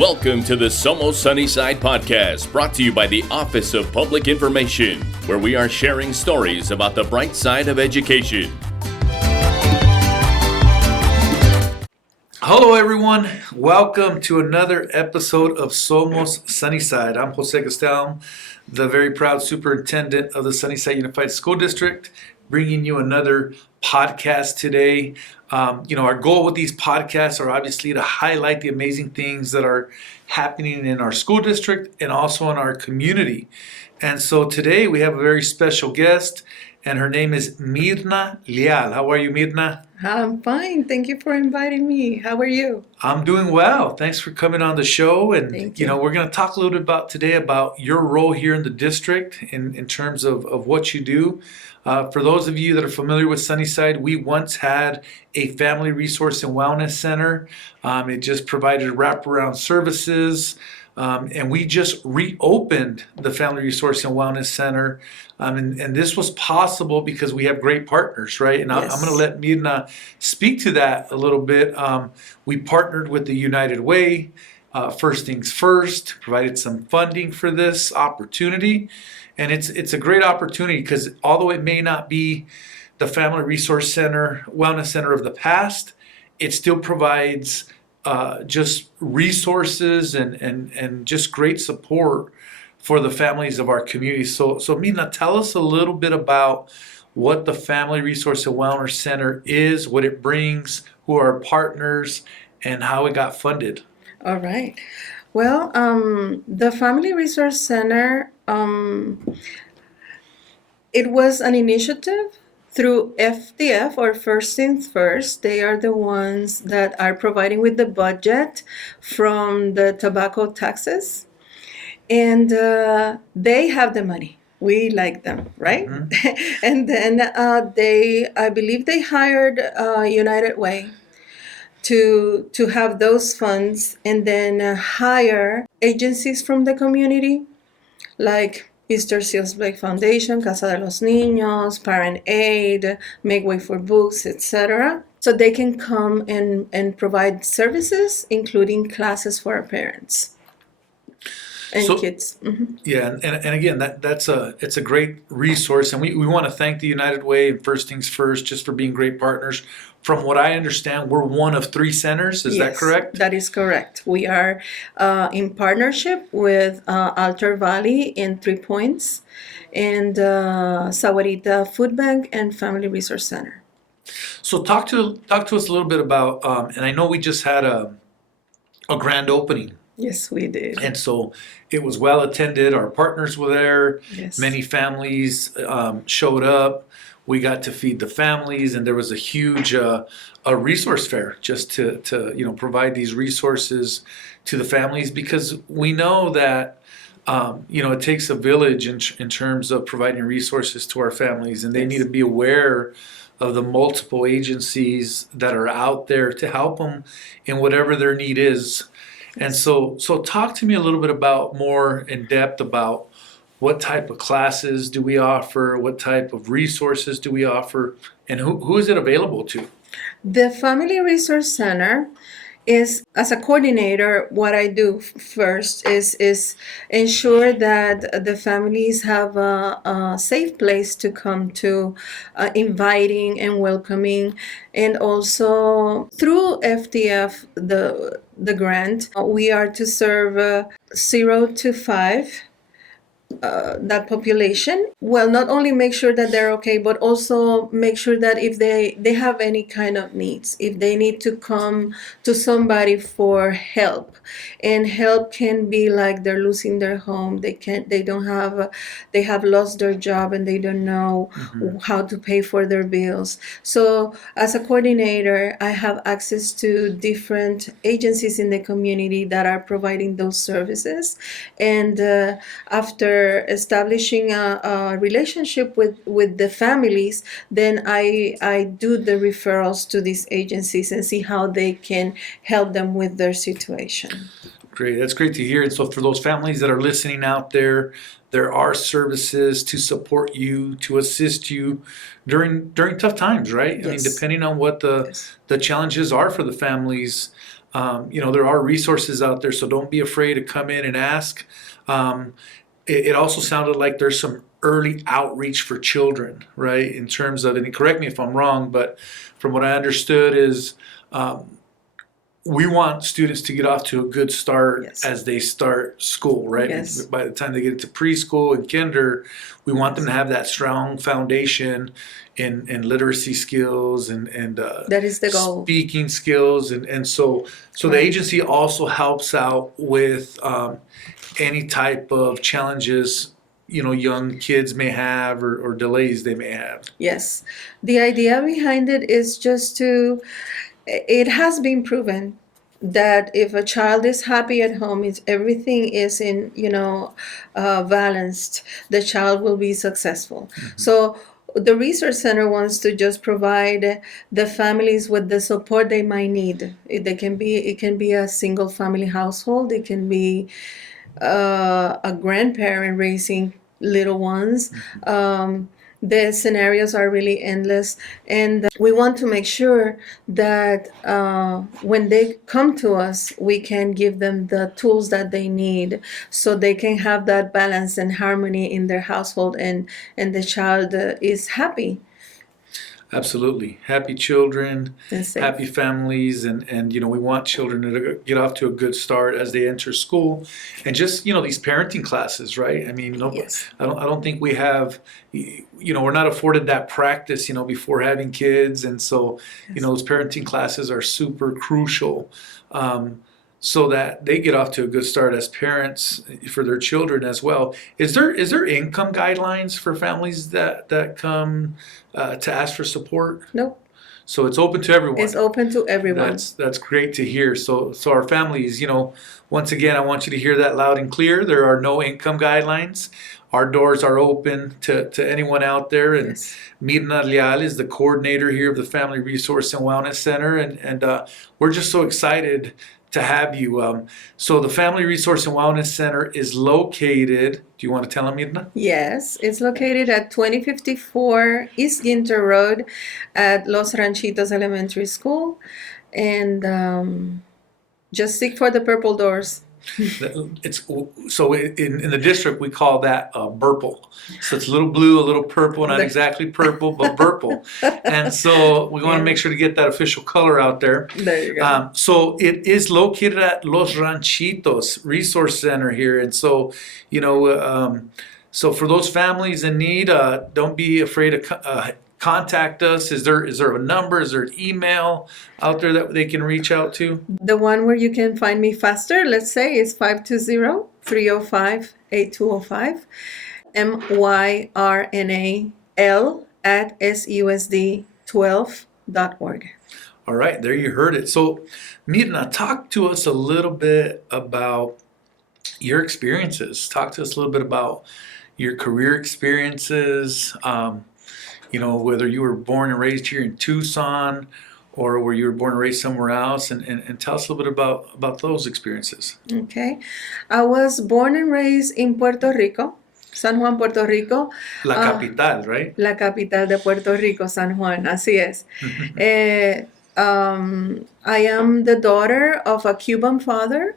Welcome to the Somos Sunnyside podcast, brought to you by the Office of Public Information, where we are sharing stories about the bright side of education. Hello, everyone. Welcome to another episode of Somos Sunnyside. I'm Jose Gastelum, the very proud superintendent of the Sunnyside Unified School District, bringing you another podcast today. Our goal with these podcasts are obviously to highlight the amazing things that are happening in our school district and also in our community. And so today we have a very special guest, and her name is Myrna Leal. How are you, Myrna? I'm fine. Thank you for inviting me. How are you? I'm doing well. Thanks for coming on the show. And Thank you. We're going to talk a little bit about your role here in the district in terms of what you do. For those of you that are familiar with Sunnyside, we once had a family resource and wellness center. It just provided wraparound services. And we just reopened the Family Resource and Wellness Center. And this was possible because we have great partners, right? And Yes. I'm going to let Myrna speak to that a little bit. We partnered with the United Way. First things first, provided some funding for this opportunity. And it's a great opportunity because although it may not be the Family Resource Center, Wellness Center of the past, it still provides just resources and just great support for the families of our community. So Myrna, tell us a little bit about what the Family Resource and Wellness Center is, what it brings, who are our partners, and how it got funded. All right. Well, the Family Resource Center, it was an initiative through FDF, or First Things First. They are the ones that are providing with the budget from the tobacco taxes. And they have the money. We like them, right? Mm-hmm. And then I believe they hired United Way to have those funds, and then hire agencies from the community like Easter Seals Blake Foundation, Casa de los Niños, Parent Aid, Make Way for Books, etc. So they can come and provide services, including classes for our parents and kids. Mm-hmm. Yeah, and again, it's a great resource, and we want to thank the United Way and First Things First just for being great partners. From what I understand, we're one of 3 centers. Is that correct? That is correct. We are in partnership with Altar Valley in 3 Points, and Sahuarita Food Bank and Family Resource Center. So talk to us a little bit about, and I know we just had a grand opening. Yes, we did. And so it was well attended. Our partners were there. Yes. Many families showed up. We got to feed the families, and there was a huge a resource fair just to provide these resources to the families, because we know that it takes a village in terms of providing resources to our families, and they need to be aware of the multiple agencies that are out there to help them in whatever their need is. And so talk to me a little bit more in depth about what type of classes do we offer, what type of resources do we offer, and who is it available to? The Family Resource Center is, as a coordinator, what I do first is ensure that the families have a safe place to come to, inviting and welcoming, and also through FDF, the grant, we are to serve 0 to 5. That population. Well, not only make sure that they're okay, but also make sure that if they have any kind of needs, if they need to come to somebody for help, and help can be like they're losing their home, they have lost their job and they don't know how to pay for their bills. So as a coordinator, I have access to different agencies in the community that are providing those services, and after establishing a relationship with the families, then I do the referrals to these agencies and see how they can help them with their situation. Great, that's great to hear. And so for those families that are listening out there are services to support you, to assist you during tough times, right? Yes. I mean, depending on what the challenges are for the families, There are resources out there, so don't be afraid to come in and ask. It also sounded like there's some early outreach for children, right? In terms of, and correct me if I'm wrong, but from what I understood is we want students to get off to a good start Yes. as they start school, right? Yes. By the time they get into preschool and kinder, we want them to have that strong foundation in literacy skills and That is the goal. speaking skills, and so the Right. agency also helps out with any type of challenges young kids may have or delays they may have. Yes. The idea behind it is it has been proven that if a child is happy at home, if everything is balanced, the child will be successful. So the resource center wants to just provide the families with the support they might need. It can be a single family household. It can be a grandparent raising little ones. The scenarios are really endless, and we want to make sure that when they come to us, we can give them the tools that they need so they can have that balance and harmony in their household, and the child is happy. Absolutely. Happy children, And safe. happy families, and we want children to get off to a good start as they enter school. And just, these parenting classes, right? I mean, Yes. I don't think we have, we're not afforded that practice, before having kids. And so, those parenting classes are super crucial. So that they get off to a good start as parents for their children as well. Is there income guidelines for families that come to ask for support? Nope. So it's open to everyone. It's open to everyone. That's great to hear. So our families, once again, I want you to hear that loud and clear. There are no income guidelines. Our doors are open to anyone out there. And Yes. Myrna Leal is the coordinator here of the Family Resource and Wellness Center, and we're just so excited to have you. So the Family Resource and Wellness Center is located. Do you want to tell them, Myrna? Yes, it's located at 2054 East Ginter Road at Los Ranchitos Elementary School. And just seek for the purple doors. It's so in the district we call that Burple. So it's a little blue, a little purple, not exactly purple, but Burple. And so we want to make sure to get that official color out there. There you go. So it is located at Los Ranchitos Resource Center here, and so so for those families in need, don't be afraid to contact us. Is there a number? Is there an email out there that they can reach out to? The one where you can find me faster, let's say, is 520-305-8205. myrnal@susd12.org. All right, there you heard it. So, Myrna, talk to us a little bit about your experiences. Talk to us a little bit about your career experiences. Whether you were born and raised here in Tucson or where you were born and raised somewhere else, and tell us a little bit about those experiences. Okay. I was born and raised in Puerto Rico, San Juan, Puerto Rico. La capital, right? La capital de Puerto Rico, San Juan, así es. I am the daughter of a Cuban father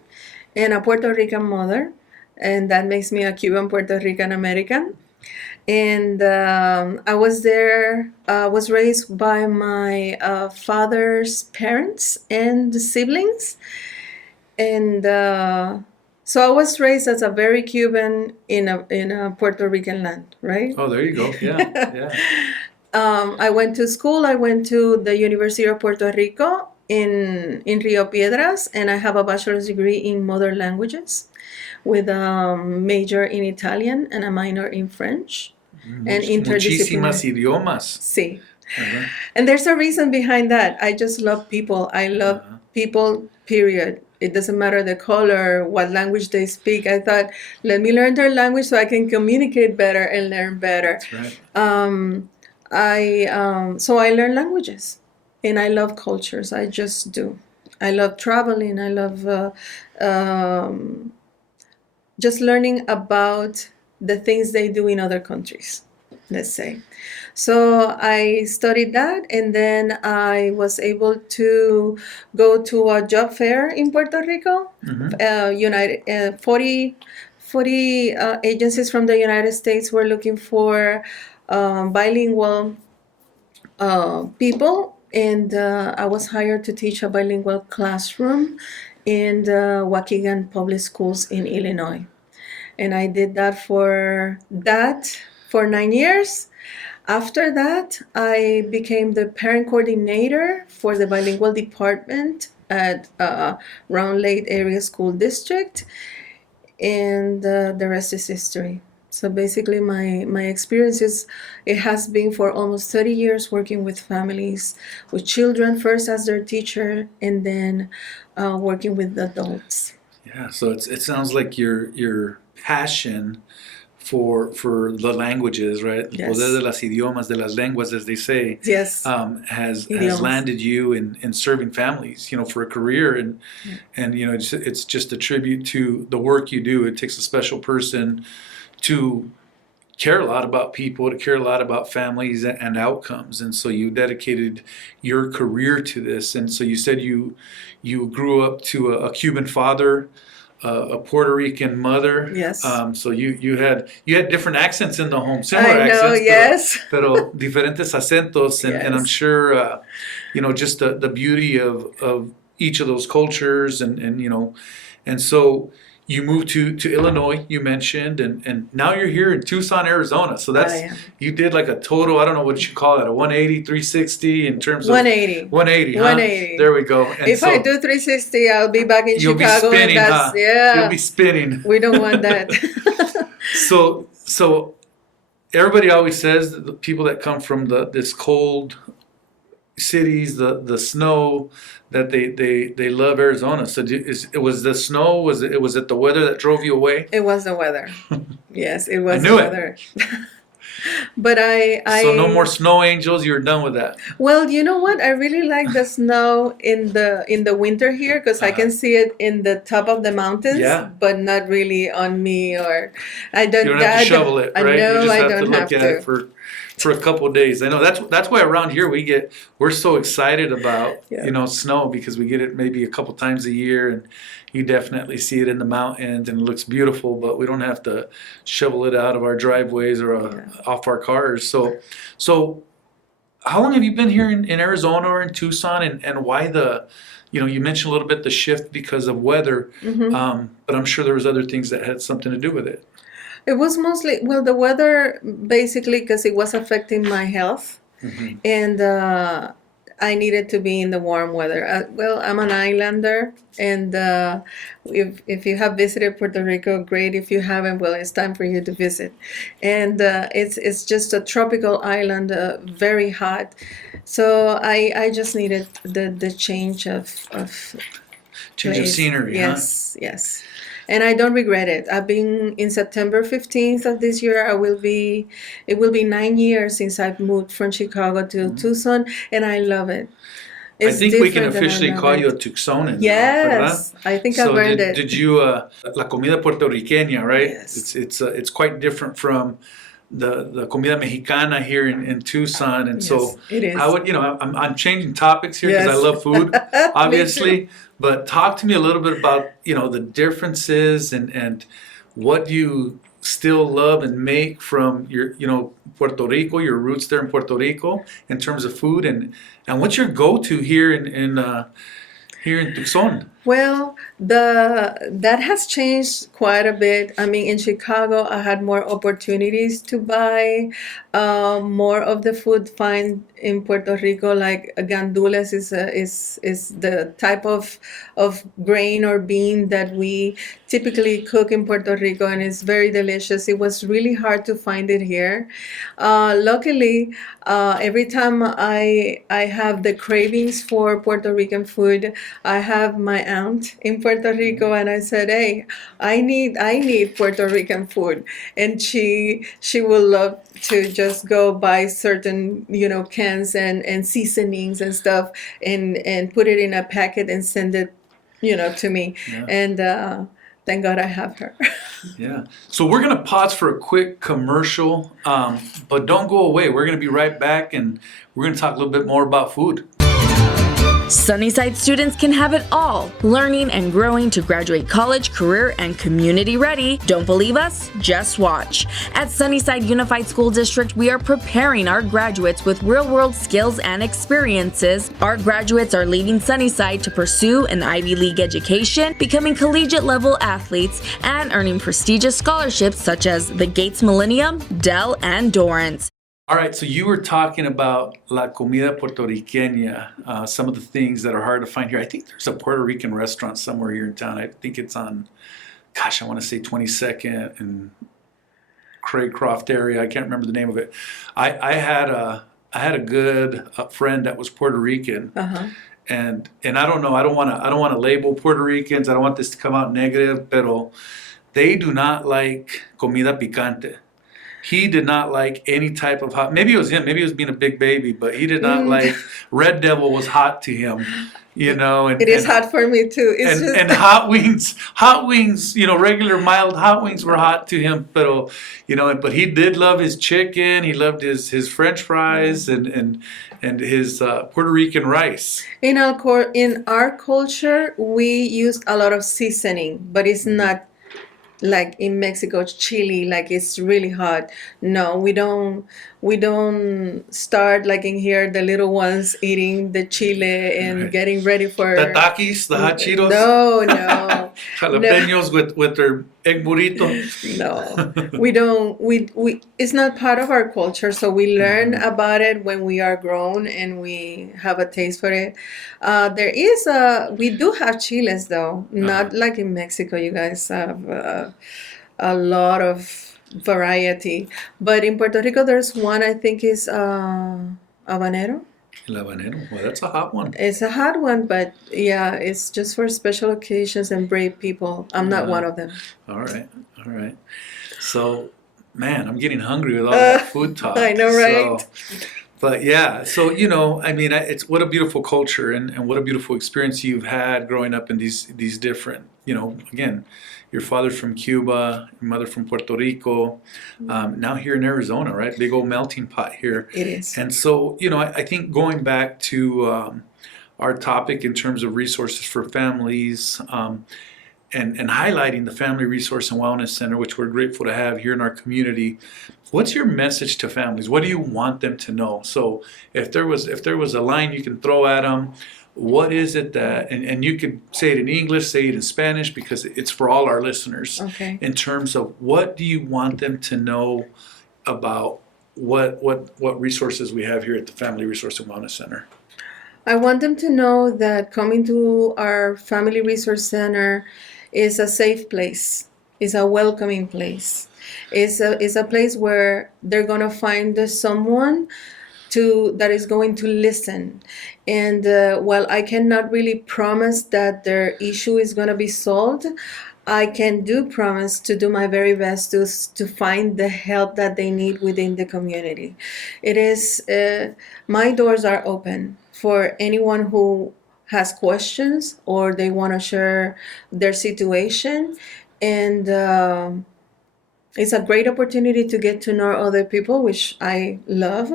and a Puerto Rican mother, and that makes me a Cuban Puerto Rican American. And I was raised by my father's parents and siblings. And so I was raised as a very Cuban in a Puerto Rican land, right? Oh, there you go. Yeah. I went to school. I went to the University of Puerto Rico in Rio Piedras, and I have a bachelor's degree in modern languages with a major in Italian and a minor in French and interdisciplinary. Muchísimas idiomas. Sí. Uh-huh. And there's a reason behind that. I just love people. I love people, period. It doesn't matter the color, what language they speak. I thought, let me learn their language so I can communicate better and learn better. That's right. So I learn languages, and I love cultures. I just do. I love traveling. I love just learning about the things they do in other countries. let's say. So I studied that, and then I was able to go to a job fair in Puerto Rico. United 40 agencies from the United States were looking for bilingual people, and I was hired to teach a bilingual classroom in the Waukegan Public Schools in Illinois. And I did that for 9 years. After that, I became the parent coordinator for the bilingual department at Round Lake Area School District, and the rest is history. So basically, my experience it has been for almost 30 years working with families, with children first as their teacher, and then working with adults. Yeah, so it sounds like your passion for the languages, right? El Yes. poder de las idiomas, de las lenguas, as they say, Yes. has Idiomas. landed you in serving families, for a career, and it's just a tribute to the work you do. It takes a special person to care a lot about people, to care a lot about families and outcomes, and so you dedicated your career to this. And so you said you grew up to a Cuban father, a Puerto Rican mother. Yes. So you had different accents in the home, similar I know, accents, yes. pero diferentes acentos, and I'm Yes. sure just the beauty of each of those cultures, and so you moved to Illinois, you mentioned, and now you're here in Tucson, Arizona. So I am. you did like a total, I don't know what you call it, a 180, 360 in terms of 180. 180, huh? 180. There we go. And If I do 360, I'll be back in you'll Chicago. be spinning, and huh? that's, yeah. You'll be spinning. We don't want that. So everybody always says that the people that come from this cold cities, the snow, that they love Arizona. So it was the snow? Was it the weather that drove you away? It was the weather. Yes, it was I knew the it. weather. But So no more snow angels. You're done with that. Well, you know what? I really like the snow in the winter here because I can see it in the top of the mountains, Yeah. but not really on me, or I don't. You don't have to shovel it, right? No, You just I have don't to look have at to. it for a couple of days. I know that's why around here we're so excited about Yeah. snow, because we get it maybe a couple times a year, and you definitely see it in the mountains and it looks beautiful, but we don't have to shovel it out of our driveways or off our cars. So how long have you been here in Arizona or in Tucson, and why you mentioned a little bit the shift because of weather, but I'm sure there was other things that had something to do with it. It was mostly, well, the weather, basically, because it was affecting my health, and I needed to be in the warm weather. Well, I'm an islander, and if you have visited Puerto Rico, great. If you haven't, well, it's time for you to visit. And it's just a tropical island, very hot. So I just needed the change of Change of place. scenery, Yes, yes. And I don't regret it. I've been in September 15th of this year. It will be 9 years since I've moved from Chicago to Tucson, and I love it. I think we can different and I officially love call it. you a Tucsonan. Yes, now, I think so I've earned it. Did you la comida puertorriqueña, right? Yes. It's quite different from the comida mexicana here in Tucson, and so Yes, it is. I would I'm changing topics here because I Yes. love food, Me obviously. But talk to me a little bit about the differences and what you still love and make from your Puerto Rico, your roots there in Puerto Rico, in terms of food, and what's your go-to here in Tucson? Well, that has changed quite a bit. I mean, in Chicago, I had more opportunities to buy more of the food find in Puerto Rico, like gandules is the type of grain or bean that we typically cook in Puerto Rico, and it's very delicious. It was really hard to find it here. Luckily, every time I have the cravings for Puerto Rican food, I have my aunt in Puerto Rico, and I said, "Hey, I need Puerto Rican food," and she will love to just go buy certain cans and seasonings and stuff and put it in a packet and send it to me. Yeah. And thank God I have her. Yeah. So we're going to pause for a quick commercial, but don't go away. We're going to be right back, and we're going to talk a little bit more about food. Sunnyside students can have it all, learning and growing to graduate college, career, and community ready. Don't believe us? Just watch. At Sunnyside Unified School District, we are preparing our graduates with real-world skills and experiences. Our graduates are leaving Sunnyside to pursue an Ivy League education, becoming collegiate-level athletes, and earning prestigious scholarships such as the Gates Millennium, Dell, and Dorrance. All right, so you were talking about la comida puertorriqueña, some of the things that are hard to find here. I think there's a Puerto Rican restaurant somewhere here in town. I think it's on, I want to say 22nd and Craycroft area. I can't remember the name of it. I had a good friend that was Puerto Rican, and I don't know. I don't want to label Puerto Ricans. I don't want this to come out negative, pero they do not like comida picante. He did not like any type of hot. Maybe it was him. Maybe he was being a big baby, but he did not like. Red Devil was hot to him, you know. And, It is hot for me too. It's just and hot wings, you know, regular mild hot wings were hot to him. But but he did love his chicken. He loved his French fries and his Puerto Rican rice. in our culture, we use a lot of seasoning, but it's not like in Mexico, chili, like it's really hot. No, we don't start like in here, the little ones eating the chile and Right. getting ready for The Takis, the hot Cheetos, no. jalapenos with their egg burrito. No, we don't. We it's not part of our culture. So we learn about it when we are grown and we have a taste for it. We do have chiles though, not like in Mexico. You guys have a lot of variety, but in Puerto Rico there's one I think is habanero. El habanero, well, that's a hot one. It's a hot one, but yeah, it's just for special occasions and brave people. I'm not one of them. All right. So, man, I'm getting hungry with all that food talk. I know, right? So, but yeah, so I mean, it's what a beautiful culture and what a beautiful experience you've had growing up in these different, again, your father's from Cuba, your mother from Puerto Rico, now here in Arizona, right? Big old melting pot here. It is. And so, I think going back to our topic in terms of resources for families, and highlighting the Family Resource and Wellness Center, which we're grateful to have here in our community. What's your message to families? What do you want them to know? So if there was a line you can throw at them, what is it that, and you could say it in English, say it in Spanish, because it's for all our listeners. Okay. In terms of what do you want them to know about what resources we have here at the Family Resource and Wellness Center? I want them to know that coming to our Family Resource Center is a safe place, is a welcoming place. It's a place where they're gonna find someone that is going to listen. And while I cannot really promise that their issue is gonna be solved, I can promise to do my very best to find the help that they need within the community. It is my doors are open for anyone who has questions or they want to share their situation, and it's a great opportunity to get to know other people, which I love,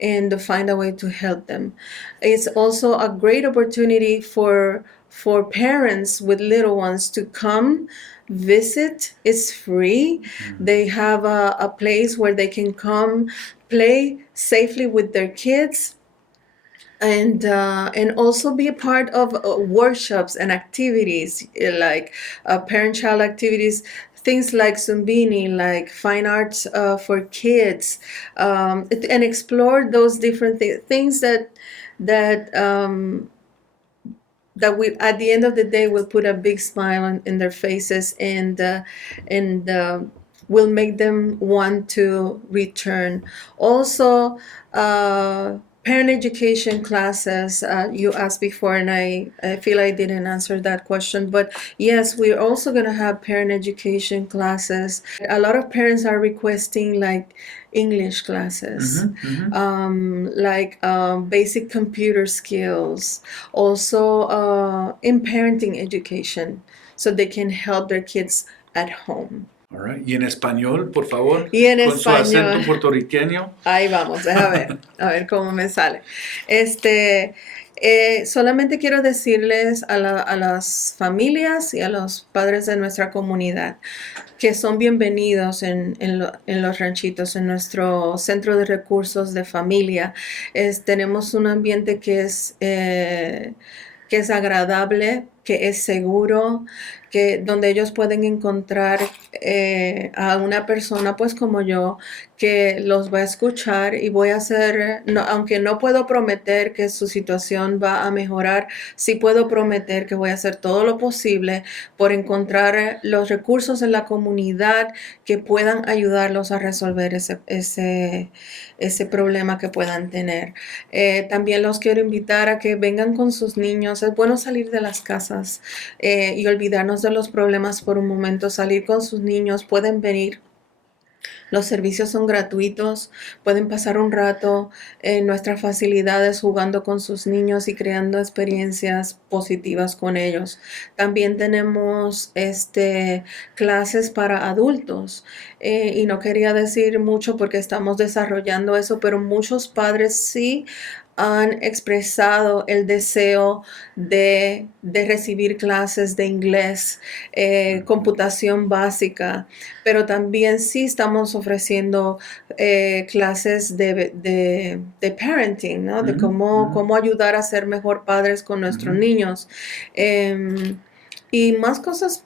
and to find a way to help them. It's also a great opportunity for parents with little ones to come visit. It's free. They have a place where they can come play safely with their kids, and also be a part of workshops and activities like parent-child activities, things like Zumbini, like fine arts for kids, and explore those different things that we at the end of the day will put a big smile in their faces, and will make them want to return. Also, parent education classes, you asked before, and I feel I didn't answer that question. But yes, we're also going to have parent education classes. A lot of parents are requesting like English classes, basic computer skills, also in parenting education, so they can help their kids at home. All right. Y en español, por favor. Y en con su acento español. puertorriqueño. Ahí vamos, a ver cómo me sale. Solamente quiero decirles a las familias y a los padres de nuestra comunidad que son bienvenidos en los ranchitos, en nuestro centro de recursos de familia. Tenemos un ambiente que es agradable, que es seguro, donde ellos pueden encontrar a una persona pues como yo, que los va a escuchar, y voy a hacer, aunque no puedo prometer que su situación va a mejorar, sí puedo prometer que voy a hacer todo lo posible por encontrar los recursos en la comunidad que puedan ayudarlos a resolver ese problema que puedan tener. También los quiero invitar a que vengan con sus niños. Es bueno salir de las casas y olvidarnos de los problemas por un momento, salir con sus niños. Pueden venir. Los servicios son gratuitos, pueden pasar un rato en nuestras facilidades jugando con sus niños y creando experiencias positivas con ellos. También tenemos clases para adultos, y no quería decir mucho porque estamos desarrollando eso, pero muchos padres sí han expresado el deseo de recibir clases de inglés, computación básica, pero también sí estamos ofreciendo clases de parenting, ¿no? De cómo ayudar a ser mejor padres con nuestros niños. Y más cosas,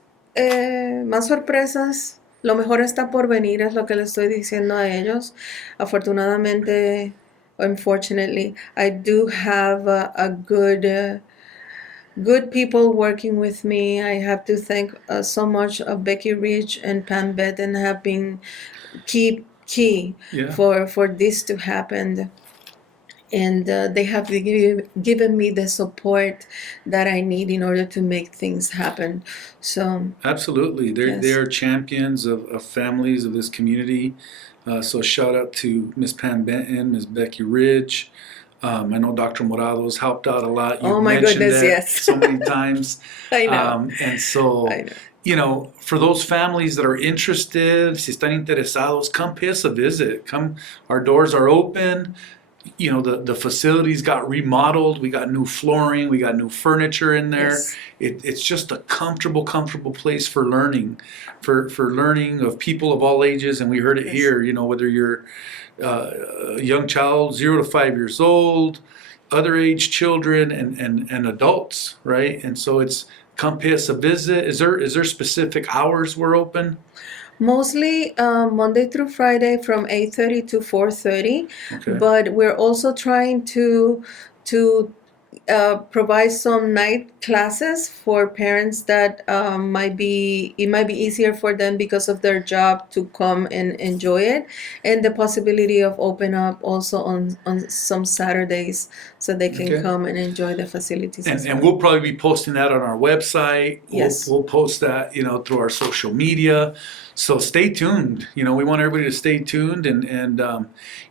más sorpresas. Lo mejor está por venir, es lo que les estoy diciendo a ellos. Afortunadamente, unfortunately, I do have a good people working with me. I have to thank so much of Becky Rich and Pam Betten have been key for this to happen. And they have given me the support that I need in order to make things happen. So absolutely, they are champions of families of this community. So shout out to Miss Pam Benton, Miss Becky Ridge. I know Dr. Morado's helped out a lot. Oh my goodness, yes. So many times. I know. And so, you know, for those families that are interested, si están interesados, come pay us a visit. Come, our doors are open. You know, the facilities got remodeled. We got new flooring. We got new furniture in there. Yes. It's just a comfortable place for learning, for learning of people of all ages. And we heard it here, you know, whether you're a young child, 0 to 5 years old, other age children, and adults, right? And so it's come pay us a visit. Is there specific hours we're open? Mostly Monday through Friday from 8:30 to 4:30, Okay. but we're also trying to provide some night classes for parents that it might be easier for them because of their job to come and enjoy it, and the possibility of open up also on some Saturdays so they can Okay. come and enjoy the facilities. And we'll probably be posting that on our website. Yes. We'll post that, you know, through our social media. So stay tuned. You know, we want everybody to stay tuned. And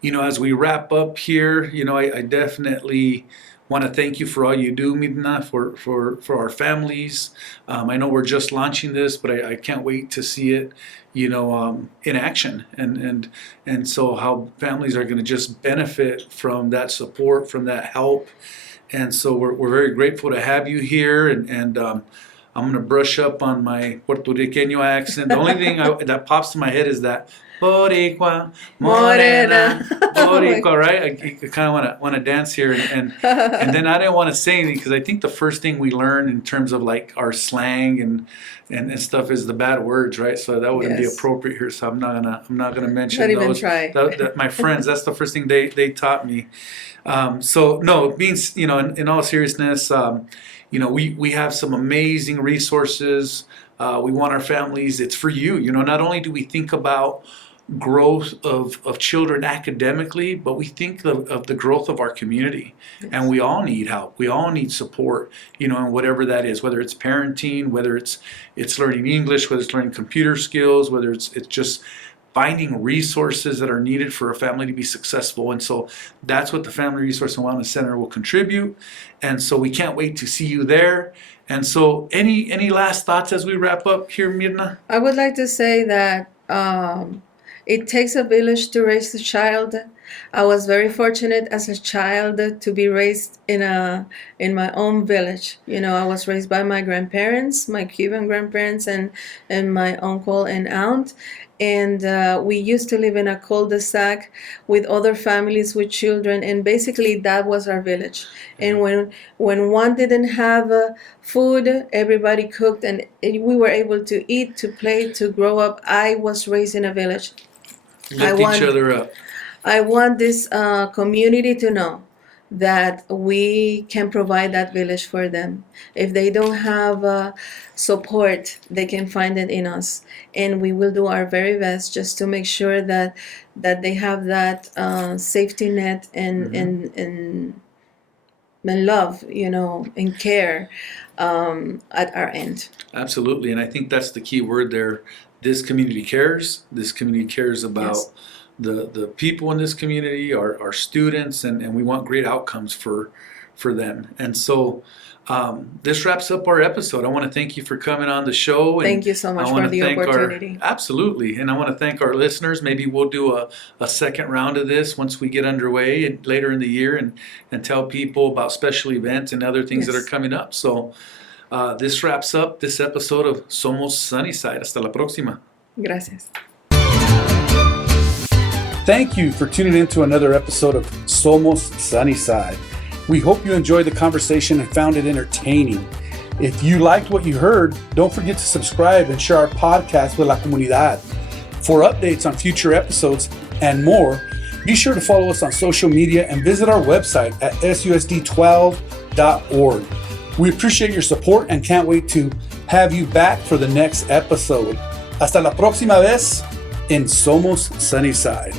you know, as we wrap up here, you know, I definitely want to thank you for all you do, Myrna, for our families. I know we're just launching this, but I can't wait to see it, you know, in action. And so how families are going to just benefit from that support, from that help. And so we're very grateful to have you here. And I'm going to brush up on my Puerto Rican accent. The only thing that pops to my head is that Boricua, Morena, Boricua, right? I kind of want to dance here, and then I didn't want to say anything because I think the first thing we learn in terms of like our slang and stuff is the bad words, right? So that wouldn't be Yes. appropriate here. So I'm not gonna mention Not even those. try. That my friends, that's the first thing they taught me. So no, it means, you know, in all seriousness, you know, we have some amazing resources. We want our families. It's for you. You know, not only do we think about growth of children academically, but we think of the growth of our community. And we all need help. We all need support, you know, and whatever that is, whether it's parenting, whether it's learning English, whether it's learning computer skills, whether it's just finding resources that are needed for a family to be successful. And so that's what the Family Resource and Wellness Center will contribute. And so we can't wait to see you there. And so any last thoughts as we wrap up here, Myrna? I would like to say that it takes a village to raise a child. I was very fortunate as a child to be raised in my own village. You know, I was raised by my grandparents, my Cuban grandparents, and my uncle and aunt. And we used to live in a cul-de-sac with other families with children, and basically that was our village. And when one didn't have food, everybody cooked, and we were able to eat, to play, to grow up. I was raised in a village. Lift each other up. I want this community to know that we can provide that village for them. If they don't have support, they can find it in us, and we will do our very best just to make sure that they have that safety net and love, you know, and care at our end. Absolutely, and I think that's the key word there. This community cares. This community cares about the people in this community, our students, and we want great outcomes for them. And so this wraps up our episode. I want to thank you for coming on the show. And thank you so much for the opportunity. Absolutely. And I want to thank our listeners. Maybe we'll do a second round of this once we get underway later in the year and tell people about special events and other things that are coming up. So this wraps up this episode of Somos Sunnyside. Hasta la próxima. Gracias. Thank you for tuning in to another episode of Somos Sunnyside. We hope you enjoyed the conversation and found it entertaining. If you liked what you heard, don't forget to subscribe and share our podcast with la comunidad. For updates on future episodes and more, be sure to follow us on social media and visit our website at susd12.org. We appreciate your support and can't wait to have you back for the next episode. Hasta la próxima vez en Somos Sunnyside.